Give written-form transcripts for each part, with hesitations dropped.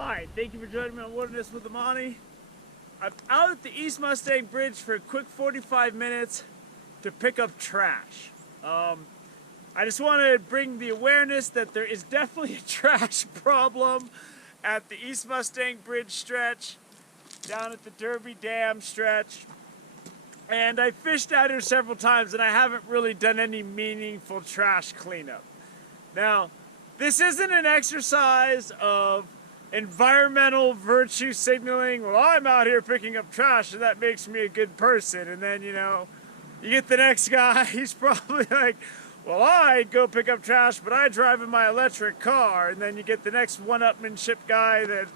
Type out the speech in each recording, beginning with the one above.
Hi, thank you for joining me on Wilderness with Amani. I'm out at the East Mustang Bridge for a quick 45 minutes to pick up trash. I just want to bring the awareness that there is definitely a trash problem at the East Mustang Bridge stretch, down at the Derby Dam stretch. And I fished out here several times and I haven't really done any meaningful trash cleanup. Now, this isn't an exercise of environmental virtue signaling. Well, I'm out here picking up trash and that makes me a good person. And then, you get the next guy, he's probably like, well, I go pick up trash, but I drive in my electric car. And then you get the next one-upmanship guy that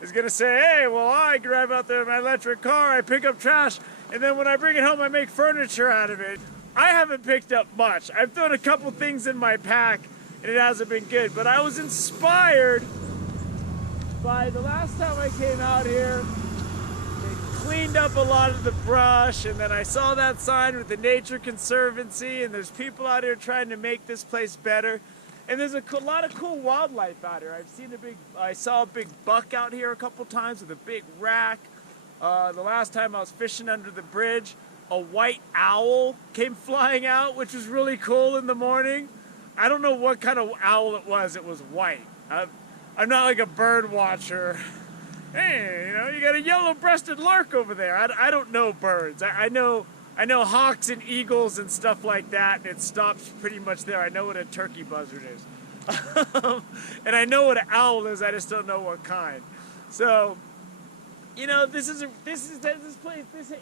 is gonna say, hey, well, I drive out there in my electric car, I pick up trash, and then when I bring it home, I make furniture out of it. I haven't picked up much. I've thrown a couple things in my pack and it hasn't been good, but I was inspired by the last time I came out here. They cleaned up a lot of the brush, and then I saw that sign with the Nature Conservancy, and there's people out here trying to make this place better. And there's a lot of cool wildlife out here. I saw a big buck out here a couple times with a big rack. The last time I was fishing under the bridge, a white owl came flying out, which was really cool in the morning. I don't know what kind of owl it was white. I'm not like a bird watcher. Hey, you got a yellow-breasted lark over there. I don't know birds. I know hawks and eagles and stuff like that, and it stops pretty much there. I know what a turkey buzzard is. And I know what an owl is, I just don't know what kind. So, this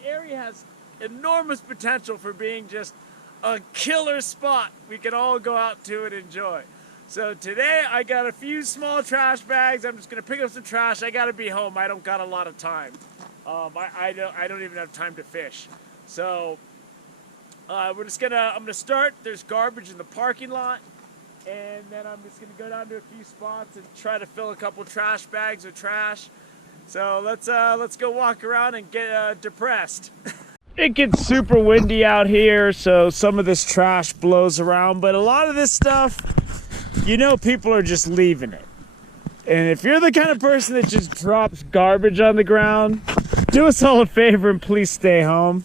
area has enormous potential for being just a killer spot we can all go out to and enjoy. So today I got a few small trash bags. I'm just gonna pick up some trash. I gotta be home. I don't got a lot of time. I don't even have time to fish. So I'm gonna start. There's garbage in the parking lot, and then I'm just gonna go down to a few spots and try to fill a couple trash bags with trash. So let's go walk around and get depressed. It gets super windy out here, so some of this trash blows around, but a lot of this stuff, people are just leaving it. And if you're the kind of person that just drops garbage on the ground, do us all a favor and please stay home.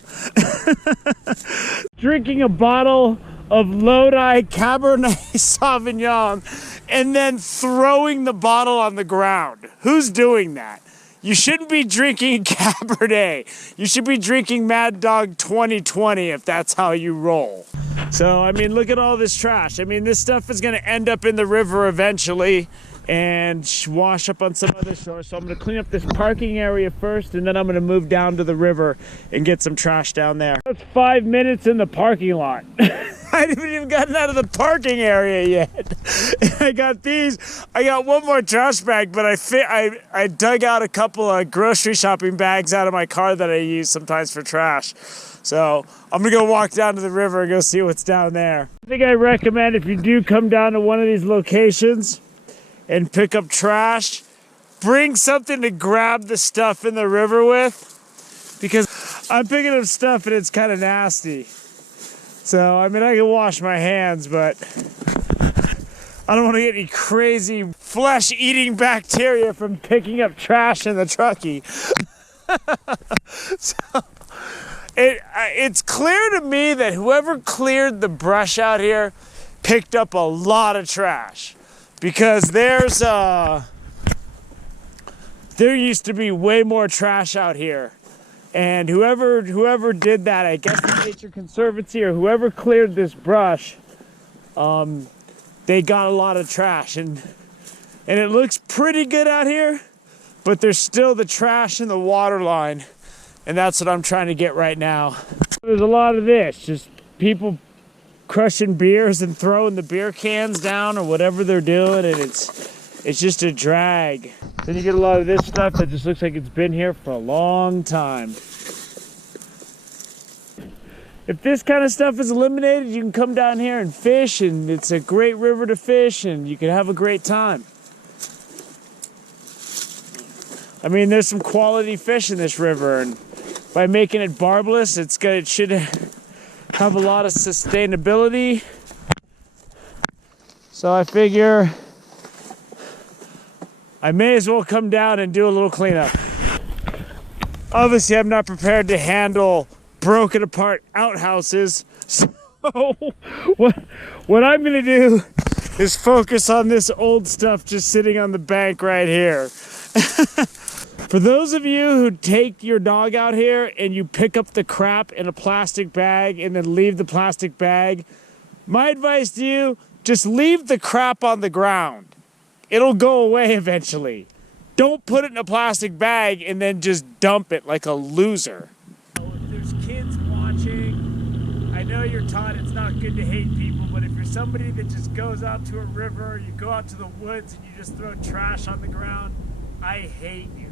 Drinking a bottle of Lodi Cabernet Sauvignon and then throwing the bottle on the ground. Who's doing that? You shouldn't be drinking Cabernet. You should be drinking Mad Dog 2020 if that's how you roll. So, look at all this trash. This stuff is going to end up in the river eventually and wash up on some other shore. So I'm going to clean up this parking area first, and then I'm going to move down to the river and get some trash down there. It's 5 minutes in the parking lot. I haven't even gotten out of the parking area yet. I got one more trash bag, but I dug out a couple of grocery shopping bags out of my car that I use sometimes for trash. So I'm gonna go walk down to the river and go see what's down there. I think I recommend if you do come down to one of these locations and pick up trash, bring something to grab the stuff in the river with, because I'm picking up stuff and it's kind of nasty. So, I can wash my hands, but I don't want to get any crazy flesh-eating bacteria from picking up trash in the Truckee. So, it's clear to me that whoever cleared the brush out here picked up a lot of trash, because there used to be way more trash out here. And whoever did that, I guess the Nature Conservancy or whoever cleared this brush, they got a lot of trash. And it looks pretty good out here, but there's still the trash in the water line. And that's what I'm trying to get right now. There's a lot of this, just people crushing beers and throwing the beer cans down or whatever they're doing, and it's just a drag. Then you get a lot of this stuff that just looks like it's been here for a long time. If this kind of stuff is eliminated, you can come down here and fish, and it's a great river to fish, and you can have a great time. There's some quality fish in this river, and by making it barbless, it should have a lot of sustainability. So I figure I may as well come down and do a little cleanup. Obviously, I'm not prepared to handle broken apart outhouses. So what I'm gonna do is focus on this old stuff just sitting on the bank right here. For those of you who take your dog out here and you pick up the crap in a plastic bag and then leave the plastic bag, my advice to you, just leave the crap on the ground. It'll go away eventually. Don't put it in a plastic bag and then just dump it like a loser. If there's kids watching, I know you're taught it's not good to hate people, but if you're somebody that just goes out to a river, you go out to the woods and you just throw trash on the ground, I hate you.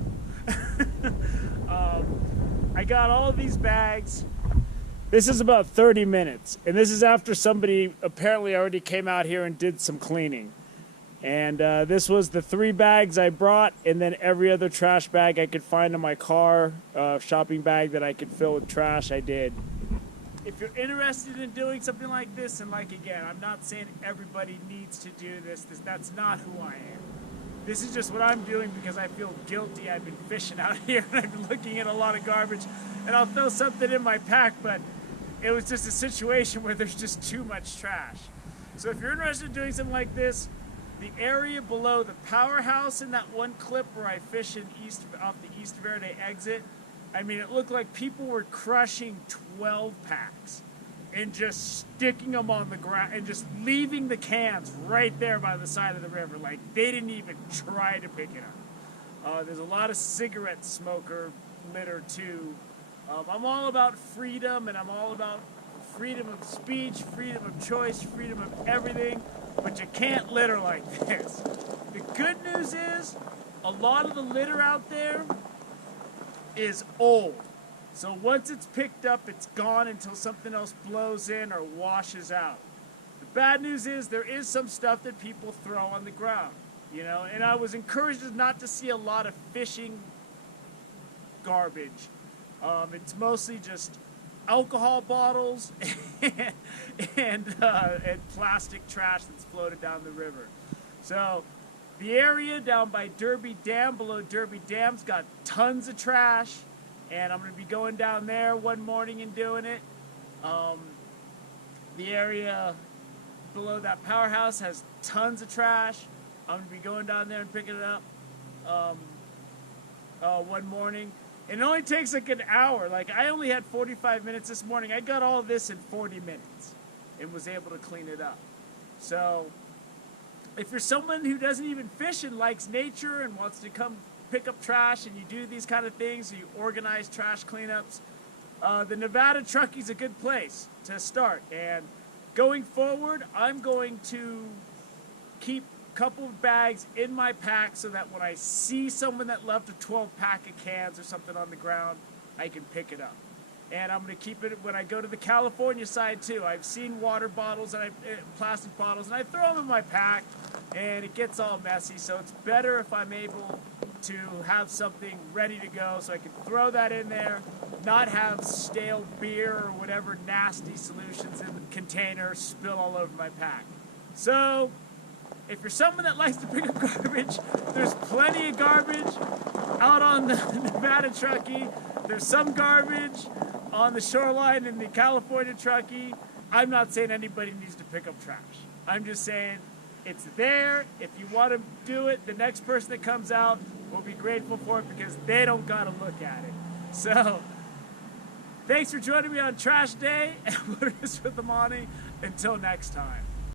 I got all of these bags. This is about 30 minutes, and this is after somebody apparently already came out here and did some cleaning. And this was the 3 bags I brought, and then every other trash bag I could find in my car, shopping bag that I could fill with trash, I did. If you're interested in doing something like this, and like again, I'm not saying everybody needs to do this, that's not who I am. This is just what I'm doing because I feel guilty. I've been fishing out here and I've been looking at a lot of garbage, and I'll throw something in my pack, but it was just a situation where there's just too much trash. So if you're interested in doing something like this, the area below the powerhouse in that one clip where I fish off the East Verde exit, I mean, it looked like people were crushing 12 packs and just sticking them on the ground and just leaving the cans right there by the side of the river. Like, they didn't even try to pick it up. There's a lot of cigarette smoker litter too. I'm all about freedom, and I'm all about freedom of speech, freedom of choice, freedom of everything, but you can't litter like this. The good news is, a lot of the litter out there is old. So once it's picked up, it's gone until something else blows in or washes out. The bad news is there is some stuff that people throw on the ground, you know, and I was encouraged not to see a lot of fishing garbage. It's mostly just alcohol bottles and plastic trash that's floated down the river. So the area down by Derby Dam, below Derby Dam's got tons of trash, and I'm going to be going down there one morning and doing it. The area below that powerhouse has tons of trash. I'm going to be going down there and picking it up one morning. And it only takes like an hour. Like, I only had 45 minutes this morning. I got all this in 40 minutes and was able to clean it up. So if you're someone who doesn't even fish and likes nature and wants to come pick up trash, and you do these kind of things, you organize trash cleanups, the Nevada Truckee's a good place to start. And going forward, I'm going to keep a couple of bags in my pack so that when I see someone that left a 12-pack of cans or something on the ground, I can pick it up. And I'm going to keep it when I go to the California side too. I've seen water bottles and plastic bottles, and I throw them in my pack, and it gets all messy. So it's better if I'm able to have something ready to go so I can throw that in there, not have stale beer or whatever nasty solutions in the container spill all over my pack. So if you're someone that likes to pick up garbage, there's plenty of garbage out on the Nevada Truckee. There's some garbage on the shoreline in the California Truckee. I'm not saying anybody needs to pick up trash. I'm just saying it's there. If you want to do it, the next person that comes out will be grateful for it because they don't got to look at it. So thanks for joining me on Trash Day and Wilderness with Amani. Until next time.